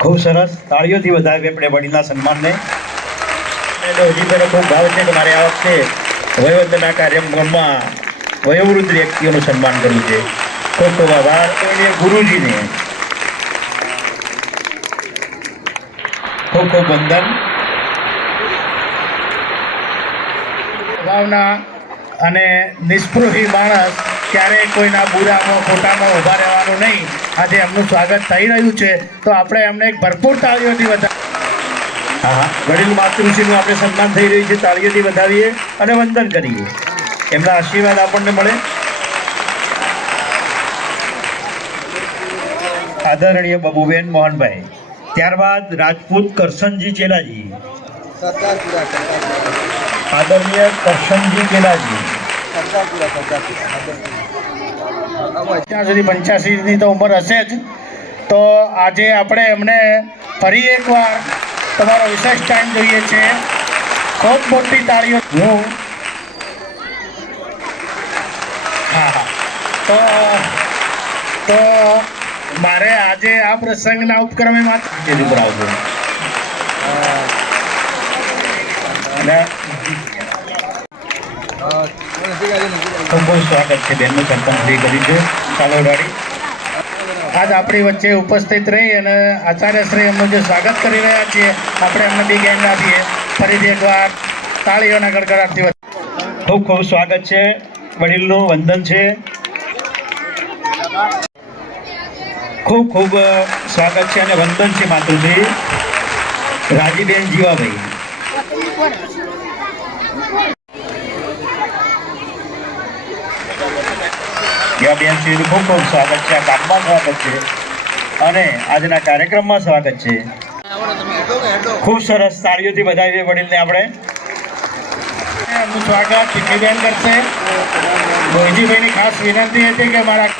ખૂબ સરસ, તાળીઓથી વધાવીએ આપણે વડીલના સન્માનને. હજીભાઈને ખૂબ ભાવ છે કે મારે આ વખતે વયોવંદના કાર્યક્રમમાં વયોવૃદ્ધ વ્યક્તિઓનું સન્માન કરવું છે. ખૂબ ખૂબ આભાર ગુરુજીને. ખૂબ ખૂબ વંદન. ભાવના અને નિષ્પૃહી માણસ ક્યારેય કોઈના બુરામાં ખોટામાં ઊભા રહેવાનું નહીં. આજે એમનું સ્વાગત થઈ રહ્યું છે તો આપણે એમને એક ભરપૂર તાળીઓથી હા હા વડીલ માતૃશ્રીનું આપણે સન્માન થઈ રહ્યું છે. તાળીઓથી વધાવીએ અને વંદન કરીએ. એમના આશીર્વાદ આપણને મળે. આદરણીય બબુબેન મોહનભાઈ, ત્યારબાદ રાજપૂત કરશનજી ચેલાજી. આદરણીય કરશનજી ચેલાજી. 85ની તો ઉંમર હશે જ. તો આજે આપણે એમને ફરી એકવાર તમારો વિશેષ ટાઈમ જોઈએ છે. ખૂબ મોટી તાળીઓ. હા તો મારે આજે આ પ્રસંગના ઉપક્રમે માત્ર ભરાવજો. ખૂબ બહુ સ્વાગત છે બેનનું સરપંચ શ્રી કર્યું છે. ચાલો ગાડી આજ આપણી વચ્ચે ઉપસ્થિત રહી અને આચાર્યશ્રી એમનું જે સ્વાગત કરી રહ્યા છીએ આપણે એમને બી ગેંગ આપીએ. ફરીથી એકવાર તાળીઓના ગડગડાટથી. ખૂબ ખૂબ સ્વાગત છે. વડીલનું વંદન છે. ખૂબ ખૂબ સ્વાગત છે અને વંદન છે માતુશ્રી રાજીબેન જીવાભાઈ. બેનશ્રીનું ખૂબ ખૂબ સ્વાગત છે. આ કામમાં સ્વાગત છે અને આજના કાર્યક્રમમાં સ્વાગત છે. ખૂબ સરસ, તાળીઓથી વધાવીએ વડીલને આપણે. એમનું સ્વાગત ટીકીબેન કરશે. મોહજીભાઈની ખાસ વિનંતી હતી કે મારા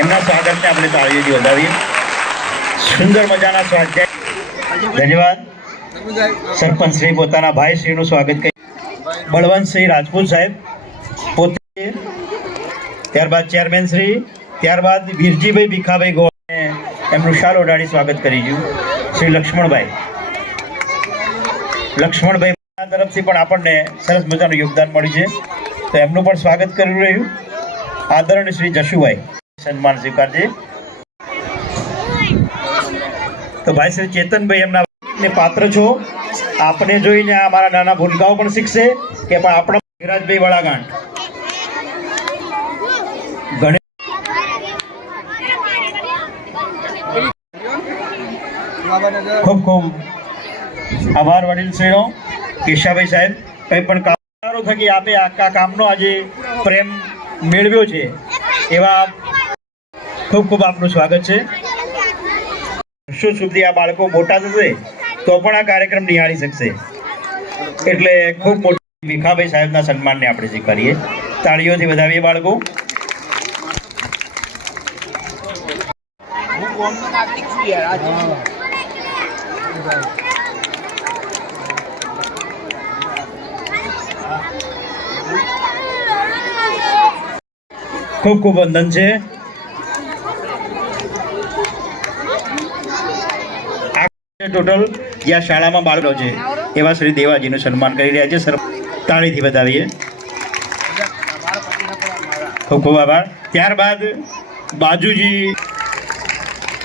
એમના સ્વાગતને આપણે તાળીઓથી વધાવીએ. સુંદર મજાના સ્વાધ્યાય. ધન્યવાદ. સરપંચ શ્રી પોતાના ભાઈ શ્રીનું સ્વાગત કરી. બળવંતસિંહ રાજપૂત સાહેબ પોતે, ત્યારબાદ ચેરમેન શ્રી, ત્યારબાદ વીરજીભાઈ ભીખાભાઈ ગોળને એમનું શાલ ઓઢાડી સ્વાગત કરીશું. શ્રી લક્ષ્મણભાઈ તરફથી પણ આપણને સરસ મજાનું યોગદાન મળ્યું છે તો એમનું પણ સ્વાગત કરી રહ્યું. આદરણીય શ્રી જશુભાઈ સન્માન સ્વીકારજે. તો ભાઈ શ્રી ચેતનભાઈ એમના પાત્ર છો. આપને જોઈને અમારા નાના ભૂલકાઓ પણ શીખશે કે પણ આપણા વિરાજભાઈ વડાગાંઠ ખૂબ ખૂબ આભાર વડીલશ્રીનો. કેશાભાઈ સાહેબ કંઈ પણ કામદારો થકી આપે આખા કામનો આજે પ્રેમ મેળવ્યો છે એવા ખૂબ ખૂબ આપનું સ્વાગત છે. વર્ષો સુધી આ બાળકો મોટા થશે તો પણ આ કાર્યક્રમ નિહાળી શકશે એટલે ખૂબ મોટા ભીખાભાઈ સાહેબના સન્માનને આપણે સ્વીકારીએ. તાળીઓથી વધાવીએ બાળકો. ખૂબ ખૂબ વંદન છે. ટોટલ જ્યાં શાળામાં બાળકો છે એવા શ્રી દેવાજીનું સન્માન કરી રહ્યા છે. તાળીથી વધાવીએ. ખૂબ ખૂબ આભાર. ત્યારબાદ બાજુજી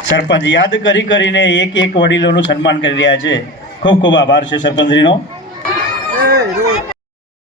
સરપંચ યાદ કરીને એક વડીલોનું સન્માન કરી રહ્યા છે. ખૂબ ખૂબ આભાર છે સરપંચશ્રીનો.